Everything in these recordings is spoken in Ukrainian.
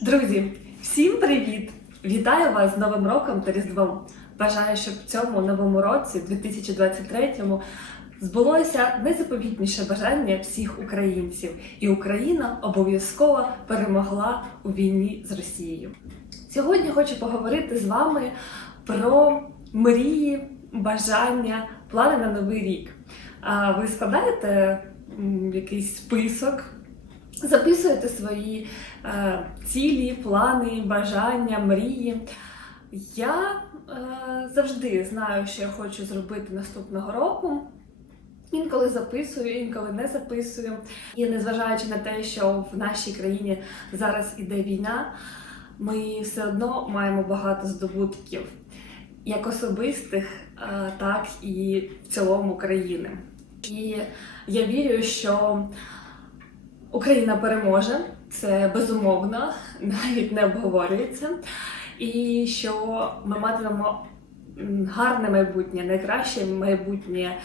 Друзі, всім привіт! Вітаю вас з Новим роком та Різдвом. Бажаю, щоб в цьому новому році, 2023-му, збулося найзаповітніше бажання всіх українців, і Україна обов'язково перемогла у війні з Росією. Сьогодні хочу поговорити з вами про мрії, бажання, плани на новий рік. Ви складаєте якийсь список? Записуєте свої е, цілі, плани, бажання, мрії. Я е, завжди знаю, що я хочу зробити наступного року. Інколи записую, інколи не записую. І незважаючи на те, що в нашій країні зараз іде війна, ми все одно маємо багато здобутків, як особистих, е, так і в цілому країни. І я вірю, що Україна переможе, це безумовно, навіть не обговорюється. І що ми матимемо гарне майбутнє, найкраще майбутнє.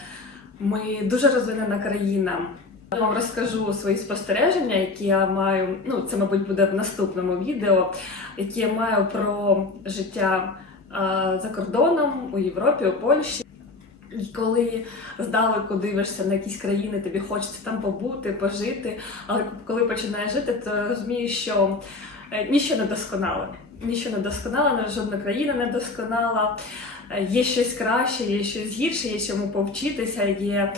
Ми дуже розвинена країна. Я вам розкажу свої спостереження, які я маю. Ну, це, мабуть, буде в наступному відео, які я маю про життя за кордоном у Європі, у Польщі. І коли здалеку дивишся на якісь країни, тобі хочеться там побути, пожити. Але коли починаєш жити, то розумієш, що е, ніщо не досконале. Ніщо не досконале, жодна країна не досконала. Е, Є щось краще, є щось гірше, є чому повчитися, є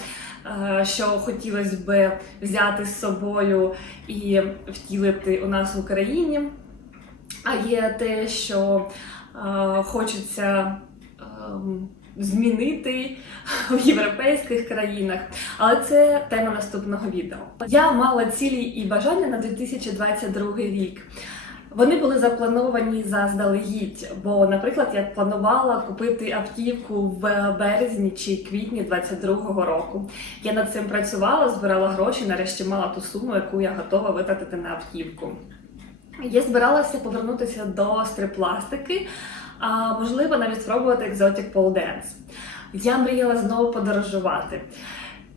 е, що хотілося би взяти з собою і втілити у нас в Україні. А є те, що хочеться ем, змінити в європейських країнах. Але це тема наступного відео. Я мала цілі і бажання на 2022 рік. Вони були заплановані заздалегідь, бо, наприклад, я планувала купити автівку в березні чи квітні 22-го року. Я над цим працювала, збирала гроші, нарешті мала ту суму, яку я готова витратити на автівку. Я збиралася повернутися до стрипластики, а можливо навіть спробувати Pole Dance. Я мріяла знову подорожувати,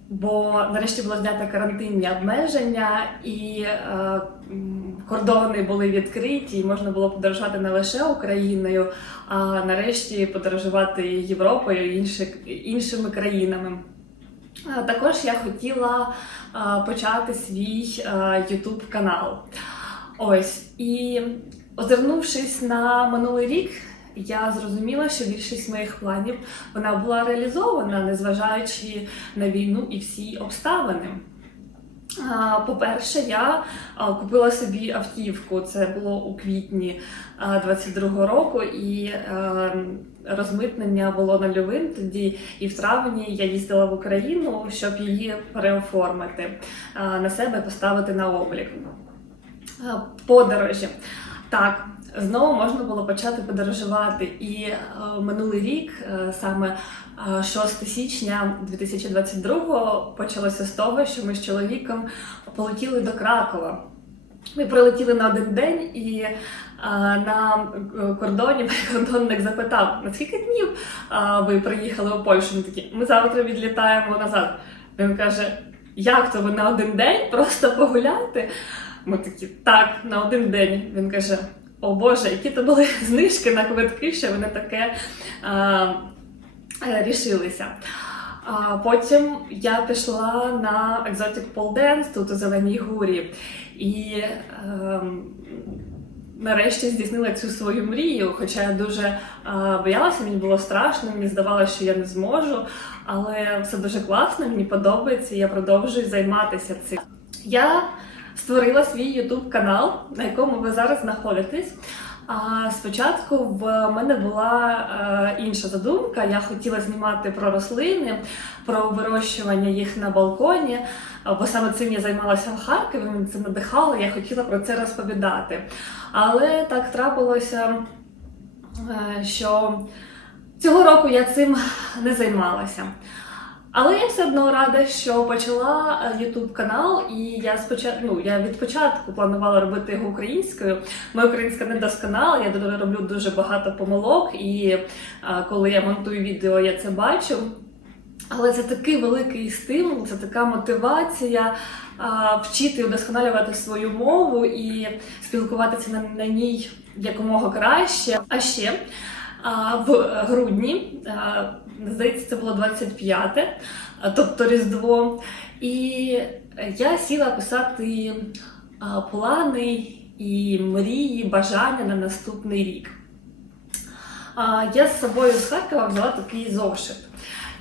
бо нарешті було знято карантинні обмеження, і е, кордони були відкриті, і можна було подорожувати не лише Україною, а нарешті подорожувати Європою і інші, іншими країнами. Е, Також я хотіла е, почати свій YouTube канал. Ось і озирнувшись на минулий рік, я зрозуміла, що більшість моїх планів вона була реалізована, незважаючи на війну і всі обставини. По-перше, я купила собі автівку. Це було у квітні а, 22-го року, і розмитнення було нульовим тоді. І в травні я їздила в Україну, щоб її переоформити на себе, поставити на облік. Подорожі. Так, знову можна було почати подорожувати. І е, минулий рік, е, саме е, 6 січня 2022-го, почалося з того, що ми з чоловіком полетіли до Кракова. Ми прилетіли на один день, і е, на е, кордоні прикордонник запитав: на скільки днів е, ви приїхали у Польщу? Ми такі, ми завтра відлітаємо назад. Він каже: як то ви на один день просто погуляти? Ми такі, так, на один день. Він каже: О Боже, які то були знижки на квитки, що вони таке а, е, рішилися. А потім я пішла на Exotic Pole Dance тут у Зеленій Гурі. І ем, нарешті здійснила цю свою мрію. Хоча я дуже е, боялася, мені було страшно, мені здавалося, що я не зможу. Але все дуже класно, мені подобається, і я продовжую займатися цим. Я створила свій YouTube канал, на якому ви зараз знаходитесь. А спочатку в мене була е, інша задумка. Я хотіла знімати про рослини, про вирощування їх на балконі, бо саме цим я займалася в Харкові. Мене це надихало, я хотіла про це розповідати. Але так трапилося, е, що цього року я цим не займалася. Але я все одно рада, що почала YouTube канал, і я спочатку ну, я від початку планувала робити його українською. Моя українська не досконала, я роблю дуже багато помилок, і а, коли я монтую відео, я це бачу. Але це такий великий стимул, це така мотивація а, вчити удосконалювати свою мову і спілкуватися на, на ній якомога краще. А ще а, в грудні, здається, це було 25-те, тобто Різдво. І я сіла писати плани і мрії, бажання на наступний рік. Я з собою з Харкова взяла такий зошит.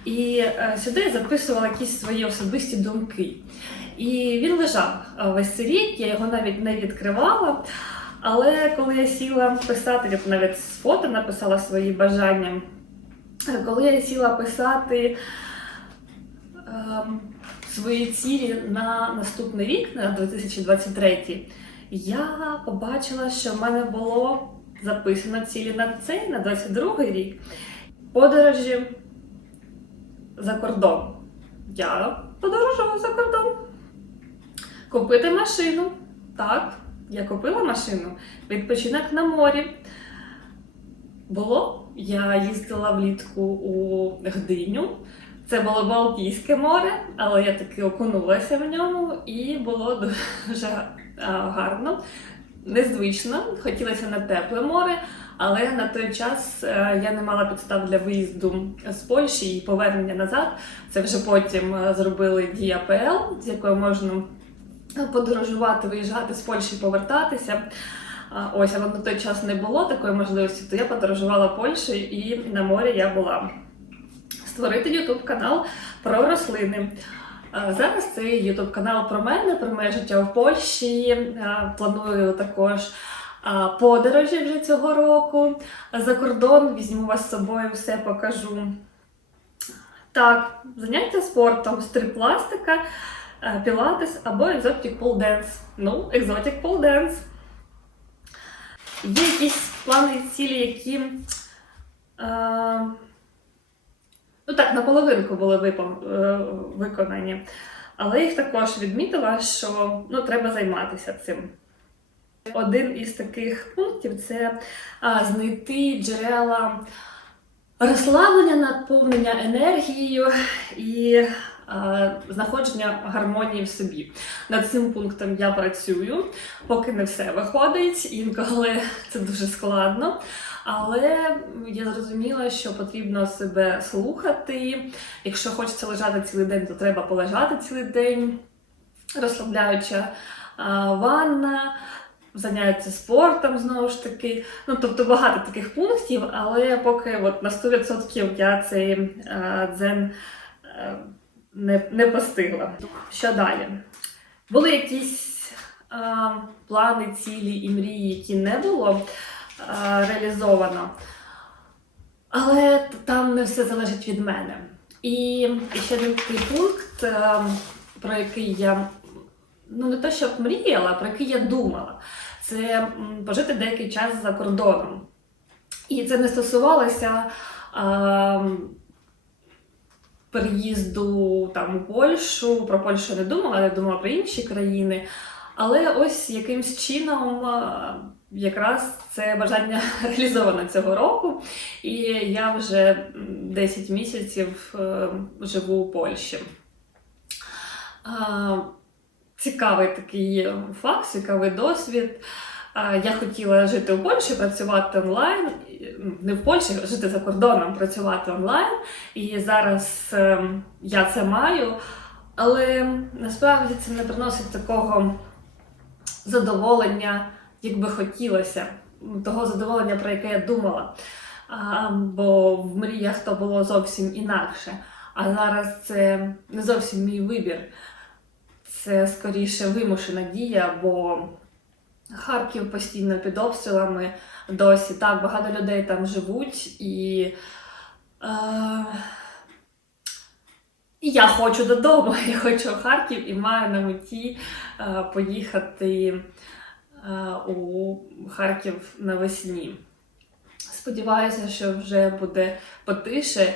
І е, сюди я записувала якісь свої особисті думки. І він лежав е, весь цей рік, я його навіть не відкривала. Але коли я сіла писати, я навіть з фото написала свої бажання. Е, Коли я сіла писати ем, свої цілі на наступний рік, на 2023, я побачила, що в мене було записано цілі на цей, на 22 рік. Подорожі за кордон. Я подорожувала за кордон. Купити машину. Так, я купила машину. Відпочинок на морі. Було. Я їздила влітку у Гдиню. Це було Балтійське море, але я таки окунулася в ньому і було дуже гарно, незвично. Хотілося на тепле море, але на той час е, я не мала підстав для виїзду з Польщі і повернення назад. Це вже потім е, зробили Дія ПЛ, з якою можна подорожувати, виїжджати з Польщі повертатися. Ось, але на той час не було такої можливості, то я подорожувала Польщею і на морі я була. Створити YouTube канал про рослини. Зараз цей YouTube канал про мене, про моє життя в Польщі. Планую також подорожі вже цього року за кордон. Візьму вас з собою, все покажу. Так, заняття спортом, стрип-пластика, е, пілатес або Pole Dance. Ну, Pole Dance. Є якісь плани і цілі, які. Е, ну так, наполовинку були випом- е, виконані. Але їх також відмітила, що ну, треба займатися цим. Один із таких пунктів це а, знайти джерела розслаблення, наповнення енергією і знаходження гармонії в собі. Над цим пунктом я працюю, поки не все виходить, інколи це дуже складно. Але я зрозуміла, що потрібно себе слухати. Якщо хочеться лежати цілий день, то треба полежати цілий день, розслабляюча а, ванна заняття спортом знову ж таки. Ну тобто багато таких пунктів, але поки от на 100% я цей е, дзен е, не, не постигла. Що далі? Були якісь е, плани, цілі і мрії, які не було е, реалізовано. Але там не все залежить від мене. І, ще один такий пункт, е, про який я ну не то, щоб мріяла, про який я думала це пожити деякий час за кордоном. І це не стосувалося а, переїзду там, у Польщу. Про Польщу не думала, я думала про інші країни. Але ось якимсь чином якраз це бажання реалізовано цього року. І я вже 10 місяців е, живу у Польщі. Цікавий такий факт, цікавий досвід. Я хотіла жити у Польщі, працювати онлайн, ну, не в Польщі, а жити за кордоном, працювати онлайн. І зараз ем, я це маю, але насправді це не приносить такого задоволення, як би хотілося, того задоволення, про яке я думала. Бо в мріях то було зовсім інакше. А зараз це не зовсім мій вибір. Це скоріше вимушена дія, бо Харків постійно під обстрілами досі. Так, багато людей там живуть і. Е, я хочу додому, я хочу в Харків і маю на меті е, поїхати е, у Харків навесні. Сподіваюся, що вже буде потише.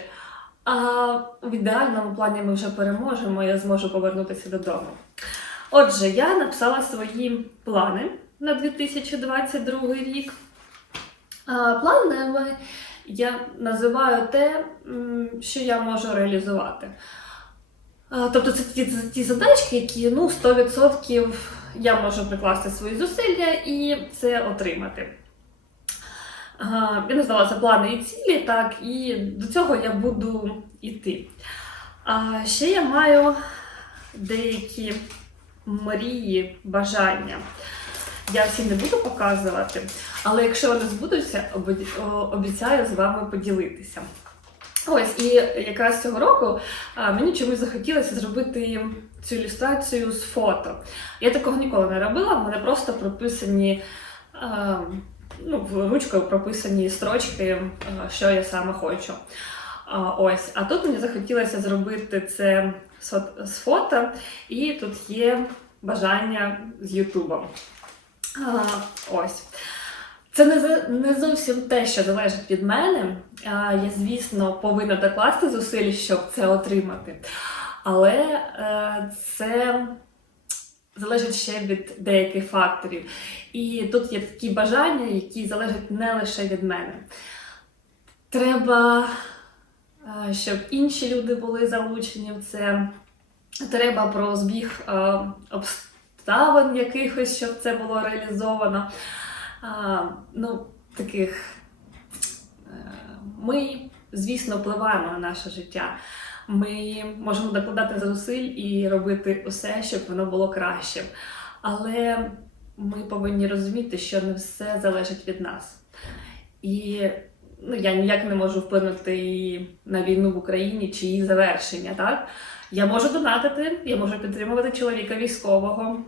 А в ідеальному плані ми вже переможемо, я зможу повернутися додому. Отже, я написала свої плани на 2022 рік. А, Плани, я називаю те, що я можу реалізувати. Тобто це ті, ті задачки, які ну, 100% я можу прикласти свої зусилля і це отримати. Я назвала плани і цілі, так, і до цього я буду йти. Ще я маю деякі мрії, бажання. Я всі не буду показувати, але якщо вони збудуться, обіцяю з вами поділитися. Ось, і якраз цього року мені чомусь захотілося зробити цю ілюстрацію з фото. Я такого ніколи не робила, в мене просто прописані. Ну, ручкою прописані строчки, що я саме хочу. Ось, а тут мені захотілося зробити це з фото, і тут є бажання з Ютубом. А, ось. Це не, не зовсім те, що залежить від мене. А, я, звісно, повинна докласти зусиль, щоб це отримати. Але е, це залежить ще від деяких факторів. І тут є такі бажання, які залежать не лише від мене. Треба, е, щоб інші люди були залучені в це. Треба про збіг е, обставин якихось, щоб це було реалізовано. А, ну, таких е, ми, звісно, впливаємо на наше життя. Ми можемо докладати зусиль і робити усе, щоб воно було кращим. Але ми повинні розуміти, що не все залежить від нас. І ну, я ніяк не можу вплинути на війну в Україні чи її завершення. Так? Я можу донатити, я можу підтримувати чоловіка військового,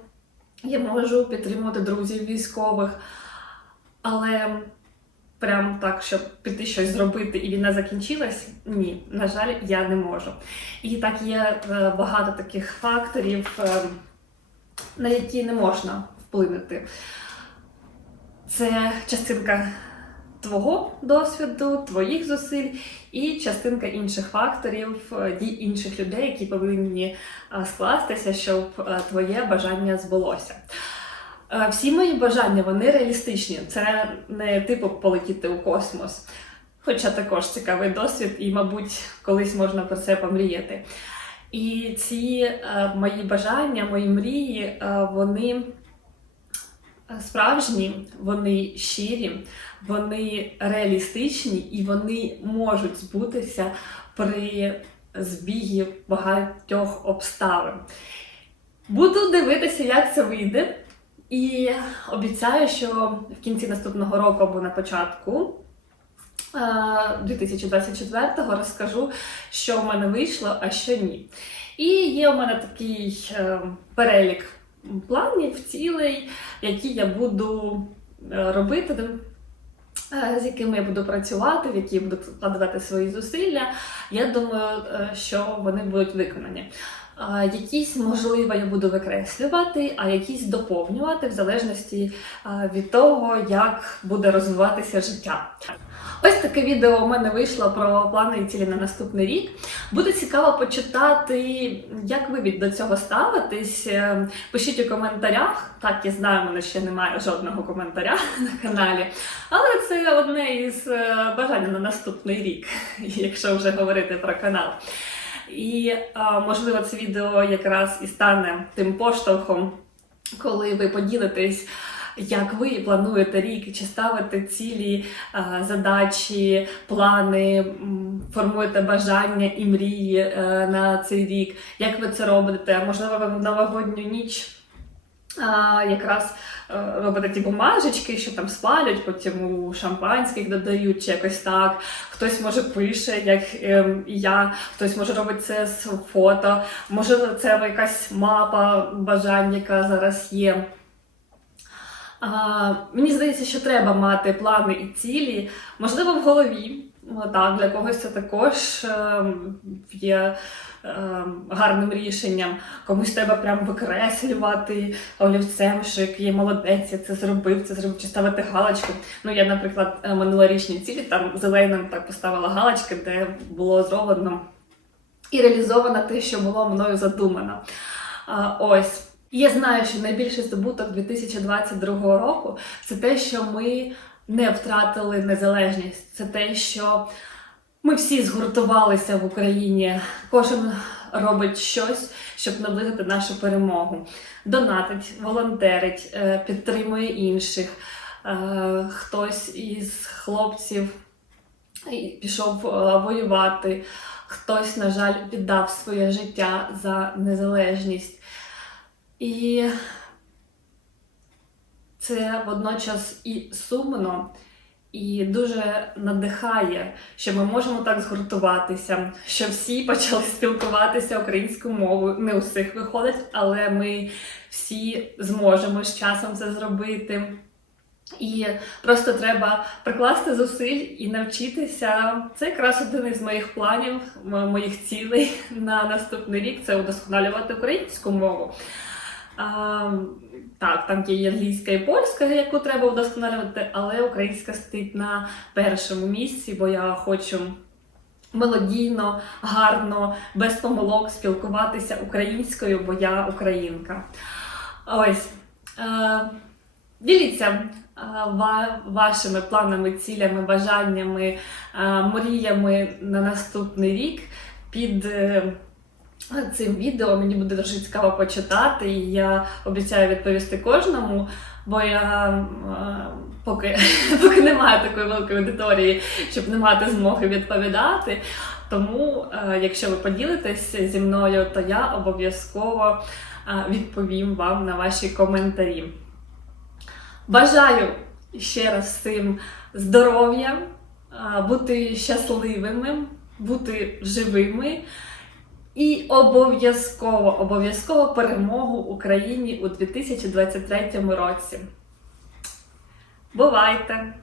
я можу підтримувати друзів військових, але прям так, щоб піти щось зробити і війна закінчилась, ні, на жаль, я не можу. І так є е, багато таких факторів, е, на які не можна вплинути. Це частинка твого досвіду, твоїх зусиль і частинка інших факторів, е, дій інших людей, які повинні е, скластися, щоб е, твоє бажання збулося. Всі мої бажання вони реалістичні. Це не типу полетіти у космос. Хоча також цікавий досвід, і, мабуть, колись можна про це помріяти. І ці е, мої бажання, мої мрії, е, вони справжні, вони щирі, вони реалістичні і вони можуть збутися при збігі багатьох обставин. Буду дивитися, як це вийде. І обіцяю, що в кінці наступного року або на початку е, 2024-го розкажу, що в мене вийшло, а що ні. І є у мене такий е, перелік планів, цілей, які я буду е, робити, е, з якими я буду працювати, в які я буду вкладати свої зусилля. Я думаю, е, що вони будуть виконані. Якісь, можливо, я буду викреслювати, а якісь доповнювати в залежності від того, як буде розвиватися життя. Ось таке відео у мене вийшло про плани і цілі на наступний рік. Буде цікаво почитати, як ви від до цього ставитесь. Е, Пишіть у коментарях. Так, я знаю, в мене ще немає жодного коментаря на каналі. Але це одне із е, бажань на наступний рік, якщо вже говорити про канал. І можливо це відео якраз і стане тим поштовхом, коли ви поділитесь, як ви плануєте рік, чи ставите цілі задачі, плани, формуєте бажання і мрії е, на цей рік, як ви це робите? Можливо, ви в новогодню ніч. Якраз е, робите ті бумажечки, що там спалять, потім у шампанських додають чи якось так. Хтось може пише, як ем, я, хтось може робити це з фото, може це якась мапа бажань, яка зараз є. А, мені здається, що треба мати плани і цілі, можливо, в голові. Так, для когось це також ем, є гарним рішенням. Комусь треба прям викреслювати олівцем, що який молодець, я це зробив, це зробив, чи ставити галочку. Ну, я, наприклад, е, минулорічні цілі там зеленим так поставила галочки, де було зроблено і реалізовано те, що було мною задумано. Ось. Я знаю, що найбільший здобуток 2022 року це те, що ми не втратили незалежність. Це те, що ми всі згуртувалися в Україні. Кожен робить щось, щоб наблизити нашу перемогу. Донатить, волонтерить, е, підтримує інших. Е, Хтось із хлопців пішов е, воювати, хтось, на жаль, віддав своє життя за незалежність. І це водночас і сумно, і дуже надихає, що ми можемо так згуртуватися, що всі почали спілкуватися українською мовою. Не у всіх виходить, але ми всі зможемо з часом це зробити. І просто треба прикласти зусиль і навчитися. Це якраз один із моїх планів, моїх цілей на наступний рік це удосконалювати українську мову. Так, там є і англійська і польська, яку треба вдосконалювати, але українська стоїть на першому місці, бо я хочу мелодійно, гарно, без помилок спілкуватися українською, бо я українка. Ось. Е, діліться е, вашими планами, цілями, бажаннями, е, мріями на наступний рік під. Цим відео мені буде дуже цікаво почитати, і я обіцяю відповісти кожному, бо я е, поки, поки немає такої великої аудиторії, щоб не мати змоги відповідати. Тому, е, якщо ви поділитесь зі мною, то я обов'язково е, відповім вам на ваші коментарі. Бажаю ще раз всім здоров'я, бути щасливими, бути живими. І обов'язково, обов'язково перемогу Україні у 2023 році. Бувайте!